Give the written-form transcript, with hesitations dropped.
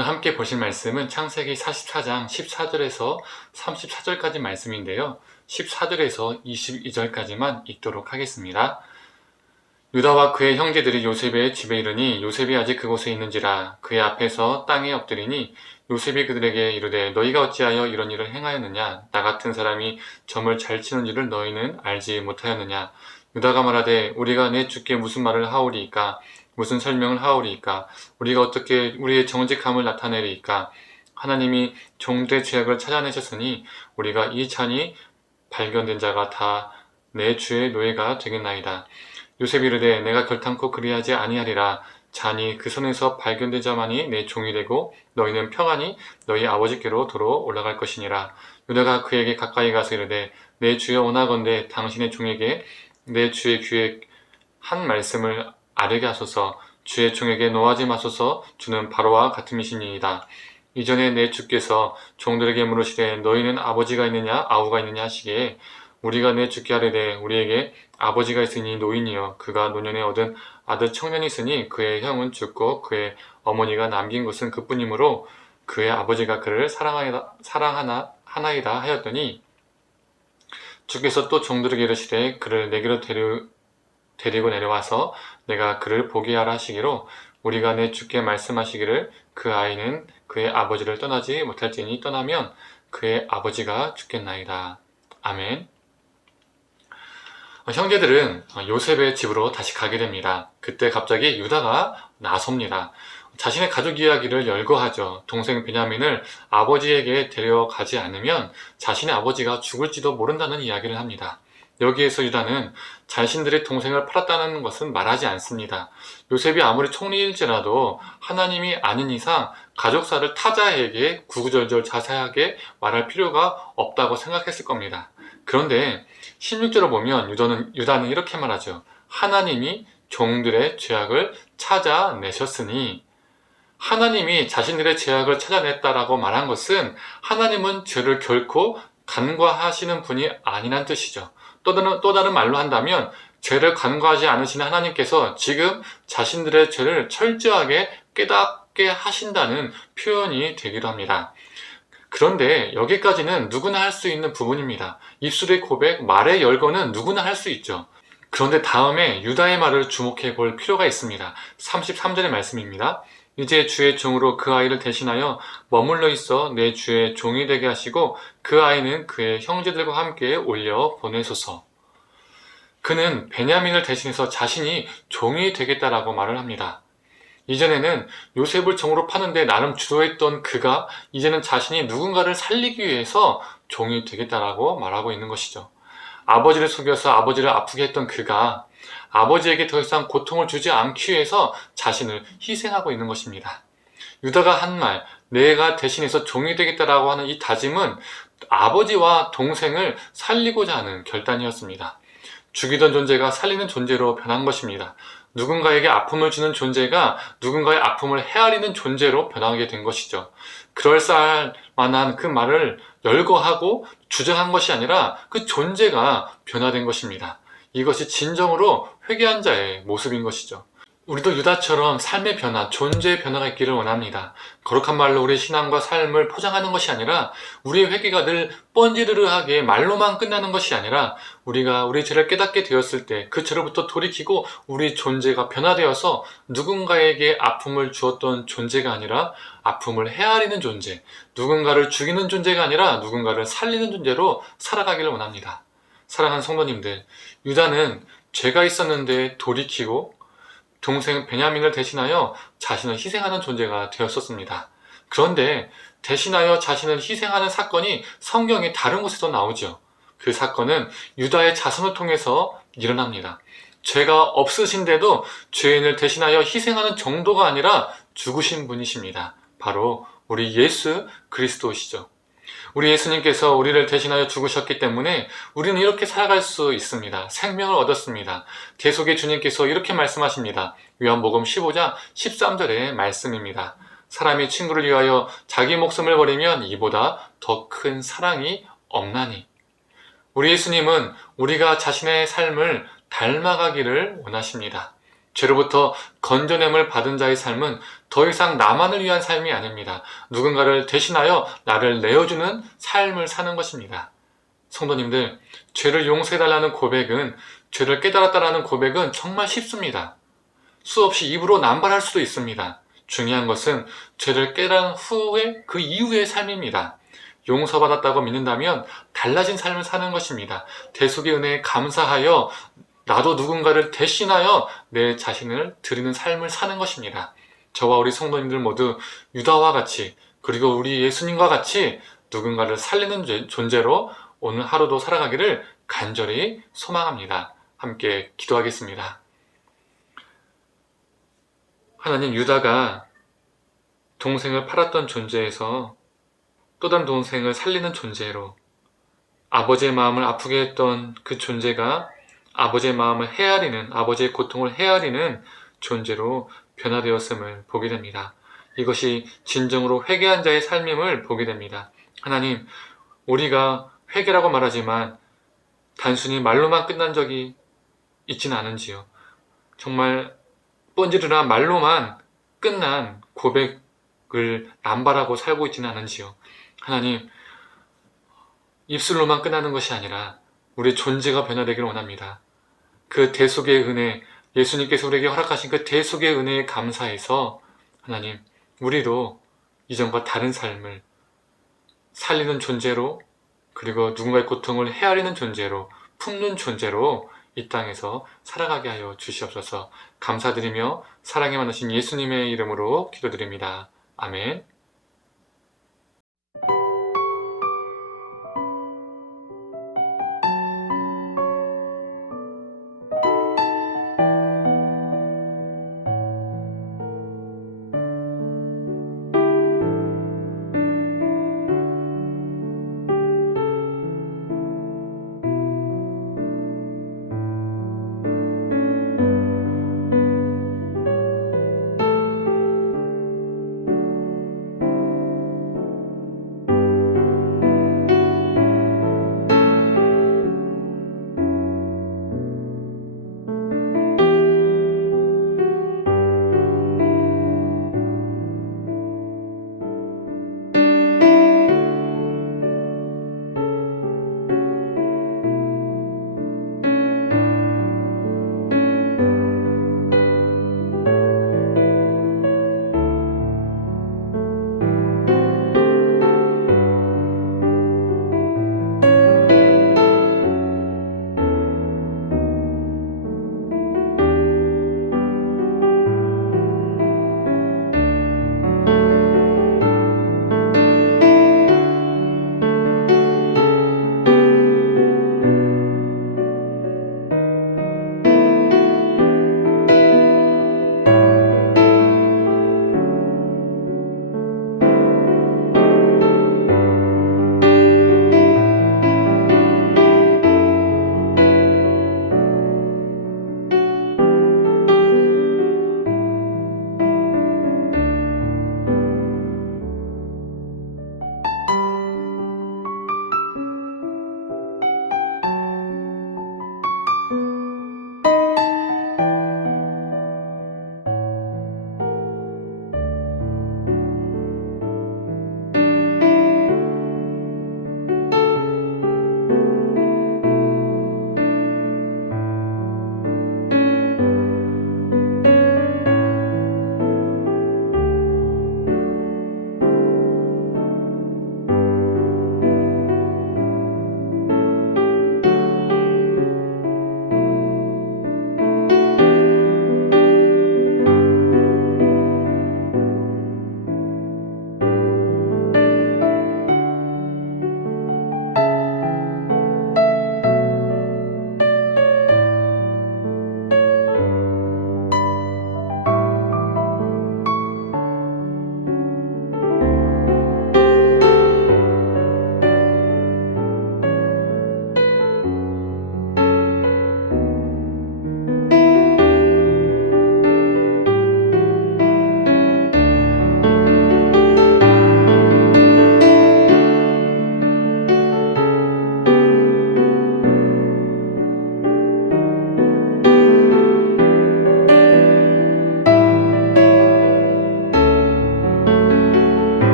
오늘 함께 보실 말씀은 창세기 44장 14절에서 34절까지 말씀인데요. 14절에서 22절까지만 읽도록 하겠습니다. 유다와 그의 형제들이 요셉의 집에 이르니 요셉이 아직 그곳에 있는지라 그의 앞에서 땅에 엎드리니 요셉이 그들에게 이르되 너희가 어찌하여 이런 일을 행하였느냐 나 같은 사람이 점을 잘 치는 줄을 너희는 알지 못하였느냐 유다가 말하되 우리가 내 주께 무슨 말을 하오리이까 무슨 설명을 하오리이까 우리가 어떻게 우리의 정직함을 나타내리이까 하나님이 종들의 죄악을 찾아내셨으니 우리가 이 잔이 발견된 자가 다 내 주의 노예가 되겠나이다. 요셉이 이르되 내가 결탄코 그리하지 아니하리라. 잔이 그 손에서 발견된 자만이 내 종이 되고 너희는 평안히 너희 아버지께로 도로 올라갈 것이니라. 유다가 그에게 가까이 가서 이르되 내 주여 원하건대 당신의 종에게 내 주의 귀에 한 말씀을 아뢰게 하소서. 주의 종에게 노하지 마소서. 주는 바로와 같음이시니이다. 이전에 내 주께서 종들에게 물으시되 너희는 아버지가 있느냐 아우가 있느냐 하시기에 우리가 내 주께 하려되 우리에게 아버지가 있으니 노인이요 그가 노년에 얻은 아들 청년이 있으니 그의 형은 죽고 그의 어머니가 남긴 것은 그뿐이므로 그의 아버지가 그를 사랑하나이다 하였더니 주께서 또 종들에게 이르시되 그를 내게로 데리고 내려와서 내가 그를 보게 하라 하시기로 우리가 내 주께 말씀하시기를 그 아이는 그의 아버지를 떠나지 못할지니 떠나면 그의 아버지가 죽겠나이다. 아멘. 형제들은 요셉의 집으로 다시 가게 됩니다. 그때 갑자기 유다가 나섭니다. 자신의 가족 이야기를 열거하죠. 동생 베냐민을 아버지에게 데려가지 않으면 자신의 아버지가 죽을지도 모른다는 이야기를 합니다. 여기에서 유다는 자신들의 동생을 팔았다는 것은 말하지 않습니다. 요셉이 아무리 총리일지라도 하나님이 아닌 이상 가족사를 타자에게 구구절절 자세하게 말할 필요가 없다고 생각했을 겁니다. 그런데 16절을 보면 유다는 이렇게 말하죠. 하나님이 종들의 죄악을 찾아내셨으니 하나님이 자신들의 죄악을 찾아냈다라고 말한 것은 하나님은 죄를 결코 간과하시는 분이 아니란 뜻이죠. 또 다른 말로 한다면 죄를 간과하지 않으시는 하나님께서 지금 자신들의 죄를 철저하게 깨닫게 하신다는 표현이 되기도 합니다. 그런데 여기까지는 누구나 할 수 있는 부분입니다. 입술의 고백, 말의 열거는 누구나 할 수 있죠. 그런데 다음에 유다의 말을 주목해 볼 필요가 있습니다. 33절의 말씀입니다. 이제 주의 종으로 그 아이를 대신하여 머물러 있어 내 주의 종이 되게 하시고 그 아이는 그의 형제들과 함께 올려 보내소서. 그는 베냐민을 대신해서 자신이 종이 되겠다라고 말을 합니다. 이전에는 요셉을 종으로 파는데 나름 주도했던 그가 이제는 자신이 누군가를 살리기 위해서 종이 되겠다라고 말하고 있는 것이죠. 아버지를 속여서 아버지를 아프게 했던 그가 아버지에게 더 이상 고통을 주지 않기 위해서 자신을 희생하고 있는 것입니다. 유다가 한 말, 내가 대신해서 종이 되겠다라고 하는 이 다짐은 아버지와 동생을 살리고자 하는 결단이었습니다. 죽이던 존재가 살리는 존재로 변한 것입니다. 누군가에게 아픔을 주는 존재가 누군가의 아픔을 헤아리는 존재로 변하게 된 것이죠. 그럴싸할 만한 그 말을 열거하고 주장한 것이 아니라 그 존재가 변화된 것입니다. 이것이 진정으로 회개한 자의 모습인 것이죠. 우리도 유다처럼 삶의 변화, 존재의 변화가 있기를 원합니다. 거룩한 말로 우리의 신앙과 삶을 포장하는 것이 아니라 우리의 회개가 늘 뻔지르르하게 말로만 끝나는 것이 아니라 우리가 우리 죄를 깨닫게 되었을 때 그 죄로부터 돌이키고 우리 존재가 변화되어서 누군가에게 아픔을 주었던 존재가 아니라 아픔을 헤아리는 존재, 누군가를 죽이는 존재가 아니라 누군가를 살리는 존재로 살아가기를 원합니다. 사랑하는 성도님들, 유다는 죄가 있었는데 돌이키고 동생 베냐민을 대신하여 자신을 희생하는 존재가 되었었습니다. 그런데 대신하여 자신을 희생하는 사건이 성경의 다른 곳에도 나오죠. 그 사건은 유다의 자손을 통해서 일어납니다. 죄가 없으신데도 죄인을 대신하여 희생하는 정도가 아니라 죽으신 분이십니다. 바로 우리 예수 그리스도시죠. 우리 예수님께서 우리를 대신하여 죽으셨기 때문에 우리는 이렇게 살아갈 수 있습니다. 생명을 얻었습니다. 계속의 주님께서 이렇게 말씀하십니다. 요한복음 15장 13절의 말씀입니다. 사람이 친구를 위하여 자기 목숨을 버리면 이보다 더 큰 사랑이 없나니. 우리 예수님은 우리가 자신의 삶을 닮아가기를 원하십니다. 죄로부터 건져냄을 받은 자의 삶은 더 이상 나만을 위한 삶이 아닙니다. 누군가를 대신하여 나를 내어주는 삶을 사는 것입니다. 성도님들, 죄를 용서해달라는 고백은, 죄를 깨달았다라는 고백은 정말 쉽습니다. 수없이 입으로 남발할 수도 있습니다. 중요한 것은 죄를 깨달은 후에 그 이후의 삶입니다. 용서받았다고 믿는다면 달라진 삶을 사는 것입니다. 대속의 은혜에 감사하여 나도 누군가를 대신하여 내 자신을 드리는 삶을 사는 것입니다. 저와 우리 성도님들 모두 유다와 같이, 그리고 우리 예수님과 같이 누군가를 살리는 존재로 오늘 하루도 살아가기를 간절히 소망합니다. 함께 기도하겠습니다. 하나님, 유다가 동생을 팔았던 존재에서 또 다른 동생을 살리는 존재로, 아버지의 마음을 아프게 했던 그 존재가 아버지의 마음을 헤아리는, 아버지의 고통을 헤아리는 존재로 변화되었음을 보게 됩니다. 이것이 진정으로 회개한 자의 삶임을 보게 됩니다. 하나님, 우리가 회개라고 말하지만 단순히 말로만 끝난 적이 있지는 않은지요. 정말 뻔지르나 말로만 끝난 고백을 남발하고 살고 있지는 않은지요. 하나님, 입술로만 끝나는 것이 아니라 우리의 존재가 변화되기를 원합니다. 그 대속의 은혜, 예수님께서 우리에게 허락하신 그 대속의 은혜에 감사해서 하나님, 우리도 이전과 다른 삶을 살리는 존재로, 그리고 누군가의 고통을 헤아리는 존재로, 품는 존재로 이 땅에서 살아가게 하여 주시옵소서. 감사드리며 사랑에 많으신 예수님의 이름으로 기도드립니다. 아멘.